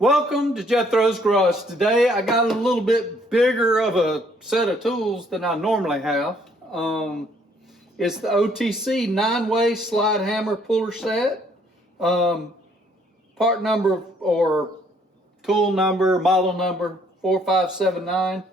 Welcome to Jethro's Garage. Today I got a little bit bigger of a set of tools than I normally have. It's the OTC 9-way slide hammer puller set. Part number or tool number, model number 4579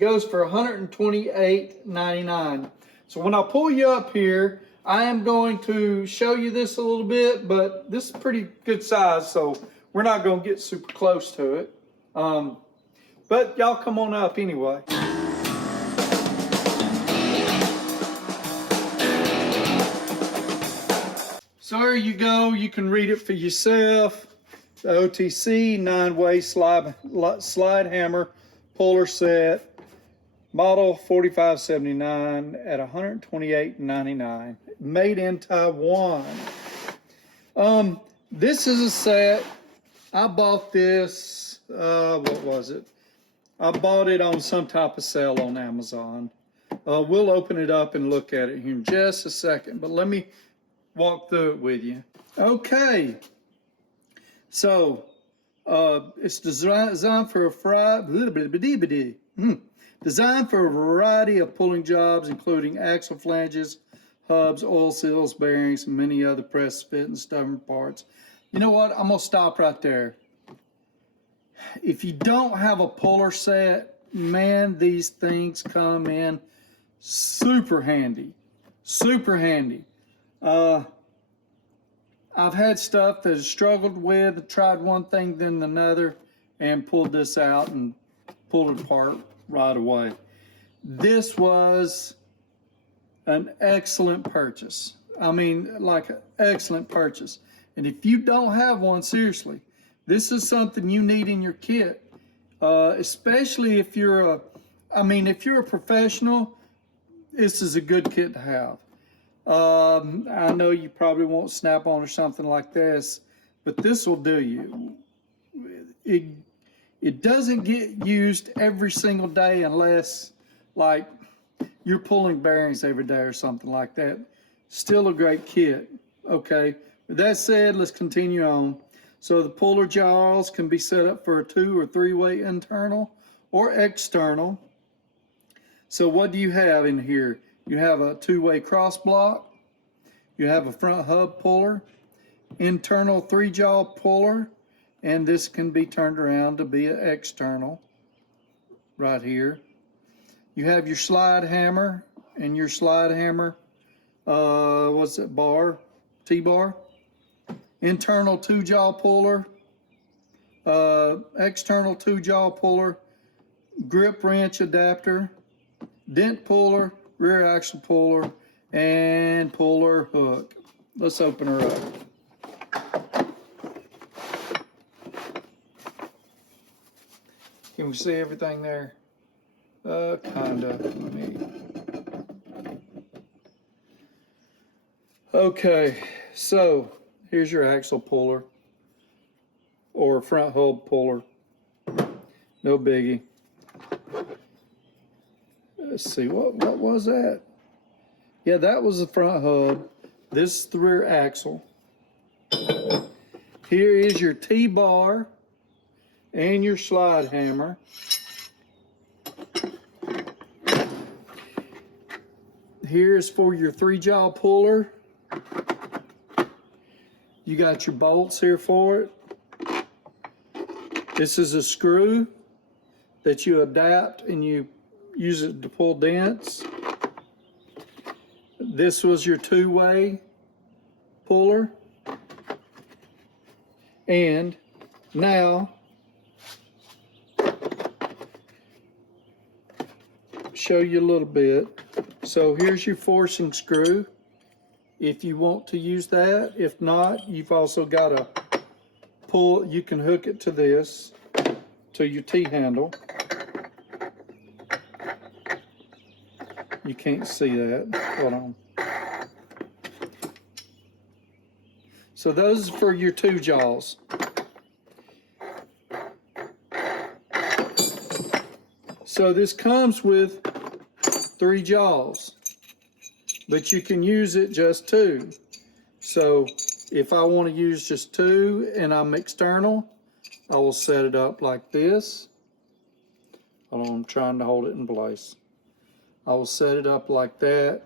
goes for $128.99. So when I pull you up here, I am going to show you this a little bit, but this is pretty good size, so we're not going to get super close to it. But y'all come on up anyway. So there you go. You can read it for yourself. The OTC 9-way slide hammer puller set. Model 4579 at $128.99. Made in Taiwan. This is a set. I bought this, what was it? I bought it on some type of sale on Amazon. We'll open it up and look at it here in just a second, but let me walk through it with you. Okay, so it's designed for a variety of pulling jobs, including axle flanges, hubs, oil seals, bearings, and many other press fit and stubborn parts. You know what? I'm going to stop right there. If you don't have a puller set, man, these things come in super handy. Super handy. I've had stuff that I struggled with, tried one thing then another, and pulled this out and pulled it apart right away. This was an excellent purchase. I mean, like an excellent purchase. And if you don't have one, seriously, this is something you need in your kit, especially if you're a professional. This is a good kit to have. I know you probably won't snap on or something like this, but this will do you. It doesn't get used every single day unless, like, you're pulling bearings every day or something like that. Still a great kit. Okay. With that said, let's continue on. So the puller jaws can be set up for a 2- or 3-way internal or external. So what do you have in here? You have a 2-way cross block. You have a front hub puller, internal 3-jaw puller, and this can be turned around to be an external right here. You have your slide hammer and your slide hammer, what's that bar? T-bar. Internal 2-jaw puller, external 2-jaw puller, grip wrench adapter, dent puller, rear axle puller, and puller hook. Let's open her up. Can we see everything there? Kinda. Okay, so here's your axle puller or front hub puller. No biggie. Let's see, what was that? Yeah, that was the front hub. This is the rear axle. Here is your T-bar and your slide hammer. Here's for your 3-jaw puller. You got your bolts here for it. This is a screw that you adapt and you use it to pull dents. This was your 2-way puller. And now, show you a little bit. So here's your forcing screw if you want to use that. If not, you've also got a pull. You can hook it to this, to your T-handle. You can't see that. Hold on. So those are for your 2 jaws. So this comes with 3 jaws, but you can use it just 2. So if I want to use just 2 and I'm external, I will set it up like this. Hold on, I'm trying to hold it in place. I will set it up like that,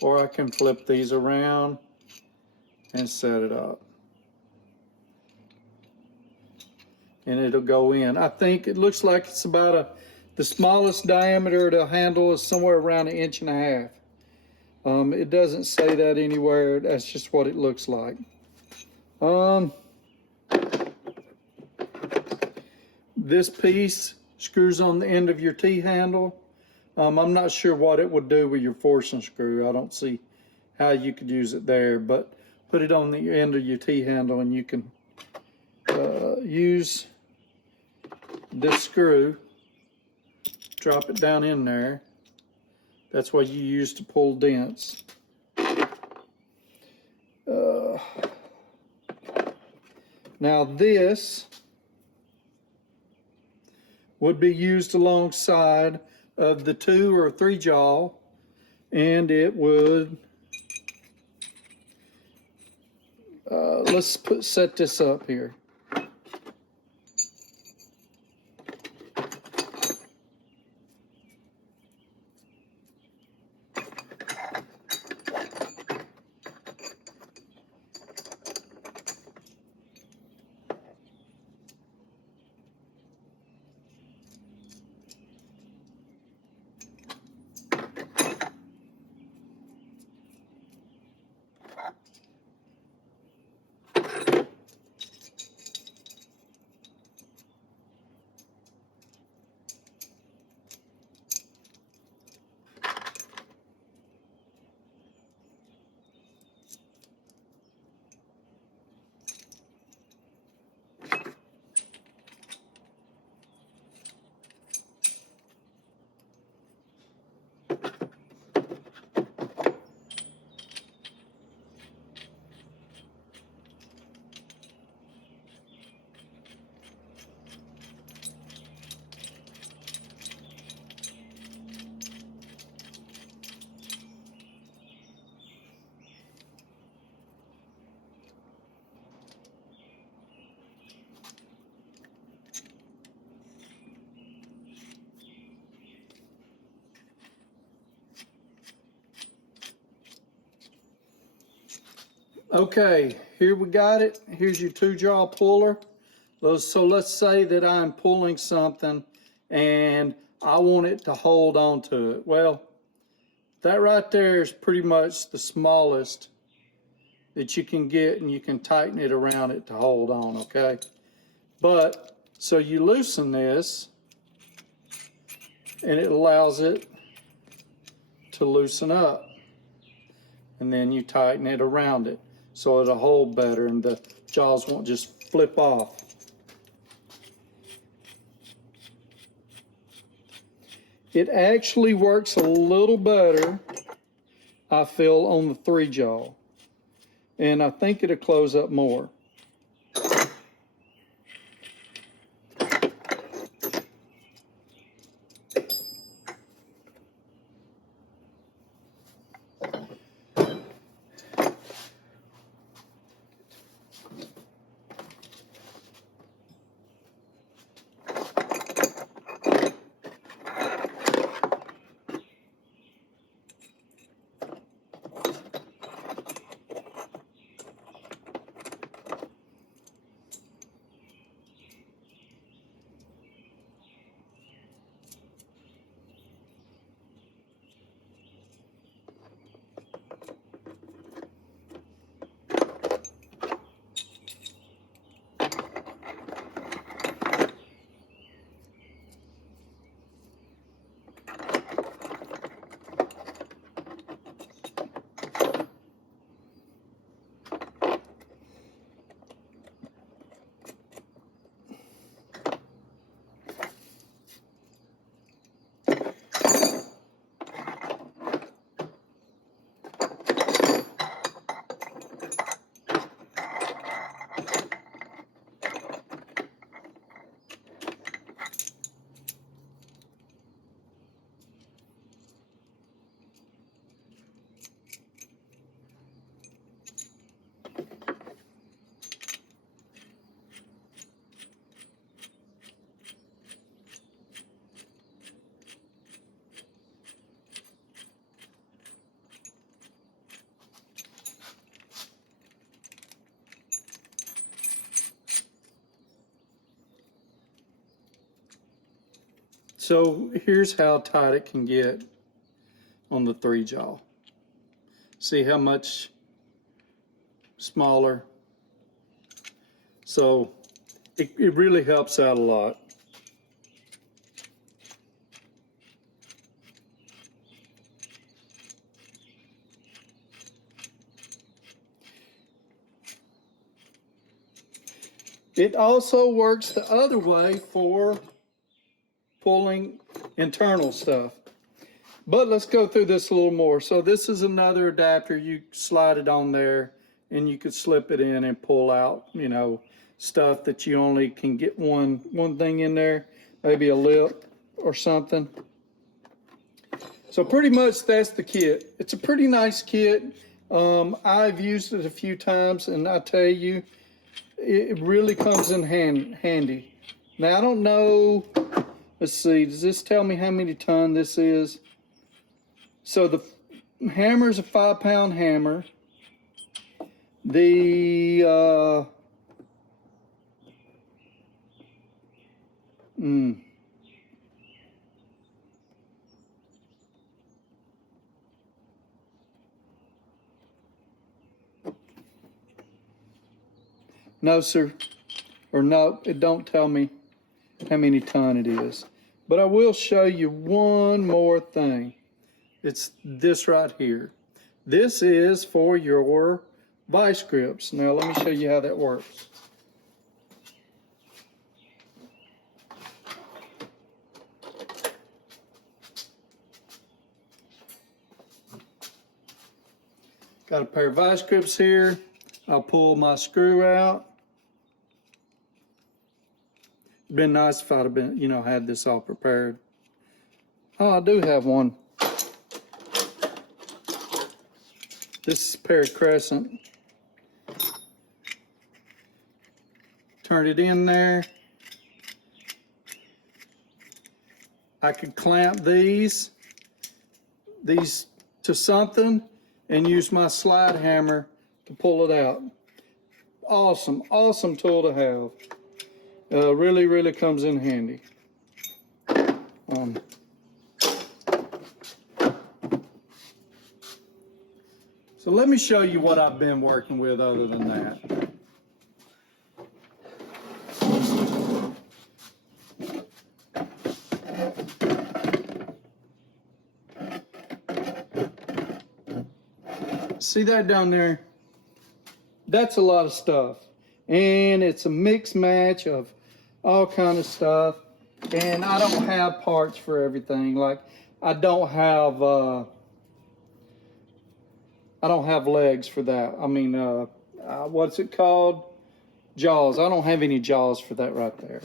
or I can flip these around and set it up. And it'll go in. I think it looks like it's about the smallest diameter of the handle is somewhere around 1.5 inches. It doesn't say that anywhere. That's just what it looks like. This piece screws on the end of your T-handle. I'm not sure what it would do with your forcing screw. I don't see how you could use it there, but put it on the end of your T-handle and you can use this screw, drop it down in there. That's what you use to pull dents. Now this would be used alongside of the 2 or 3 jaw, and it would, let's set this up here. Okay, here we got it. Here's your 2-jaw puller. So let's say that I'm pulling something and I want it to hold on to it. Well, that right there is pretty much the smallest that you can get, and you can tighten it around it to hold on, okay? But, so you loosen this and it allows it to loosen up. And then you tighten it around it so it'll hold better and the jaws won't just flip off. It actually works a little better, I feel, on the 3-jaw. And I think it'll close up more. So here's how tight it can get on the 3-jaw. See how much smaller? So it really helps out a lot. It also works the other way for pulling internal stuff. But let's go through this a little more. So this is another adapter. You slide it on there and you could slip it in and pull out, you know, stuff that you only can get one thing in there, maybe a lip or something. So pretty much that's the kit. It's a pretty nice kit. I've used it a few times and I tell you, it really comes in handy. Now I don't know, let's see, does this tell me how many ton this is? So the hammer is a 5-pound hammer. The no, sir, or no, it don't tell me how many ton it is. But I will show you one more thing. It's this right here. This is for your vice grips. Now let me show you how that works. Got a pair of vice grips here. I'll pull my screw out. It'd been nice if I'd have been, you know, had this all prepared. Oh, I do have one. This is a pair of crescent. Turn it in there. I could clamp these to something and use my slide hammer to pull it out. Awesome, awesome tool to have. Really, really comes in handy. So let me show you what I've been working with other than that. See that down there? That's a lot of stuff. And it's a mix match of all kind of stuff. And I don't have parts for everything. Like I don't have legs for that. I mean, what's it called? Jaws. I don't have any jaws for that right there.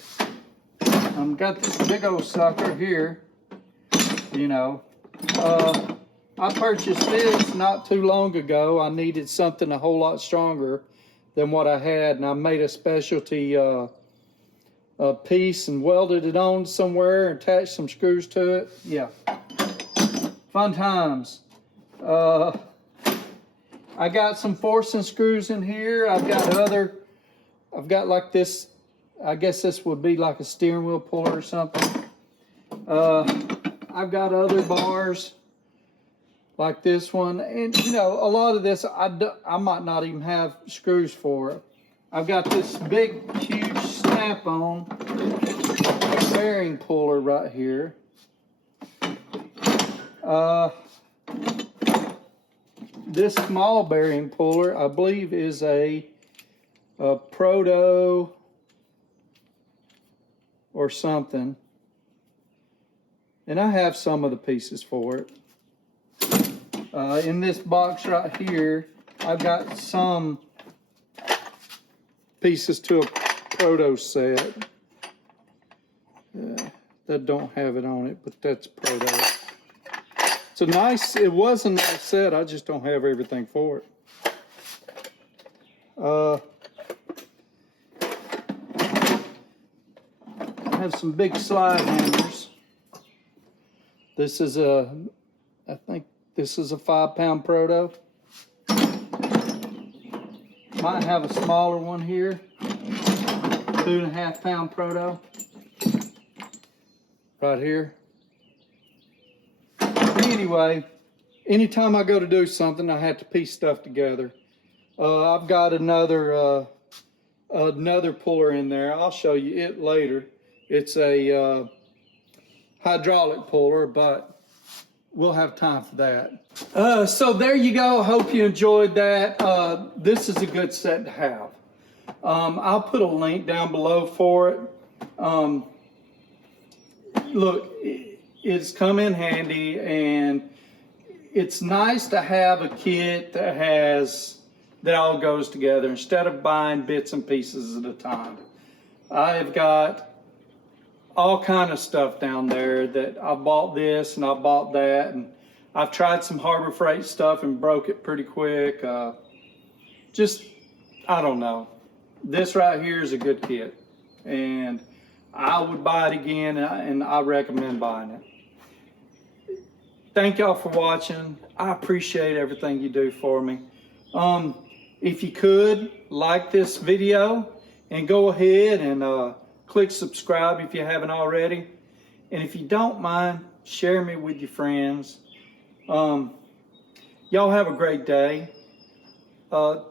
Got this big old sucker here. You know, I purchased this not too long ago. I needed something a whole lot stronger than what I had, and I made a specialty piece and welded it on somewhere and attached some screws to it. Yeah, fun times. I got some forcing screws in here. I've got like this, I guess this would be like a steering wheel puller or something. I've got other bars like this one. And you know, a lot of this, I might not even have screws for it. I've got this big, huge snap-on bearing puller right here. This small bearing puller, I believe, is a Proto or something. And I have some of the pieces for it. In this box right here, I've got some pieces to a Proto set. That don't have it on it, but that's Proto. It was a nice set. I just don't have everything for it. I have some big slide hammers. This is I think this is a 5-pound Proto. Might have a smaller one here, 2.5-pound Proto. right here. Anyway, anytime I go to do something, I have to piece stuff together. I've got another puller in there. I'll show you it later. It's a hydraulic puller, but we'll have time for that. So there you go. Hope you enjoyed that. This is a good set to have. I'll put a link down below for it. Look, it's come in handy, and it's nice to have a kit that all goes together instead of buying bits and pieces at a time. I've got all kind of stuff down there that I bought this and I bought that, and I've tried some Harbor Freight stuff and broke it pretty quick. Just, I don't know. This right here is a good kit, and I would buy it again, and I recommend buying it. Thank y'all for watching. I appreciate everything you do for me. If you could, like this video and go ahead and click subscribe if you haven't already. And if you don't mind, share me with your friends. Y'all have a great day.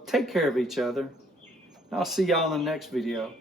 Take care of each other. I'll see y'all in the next video.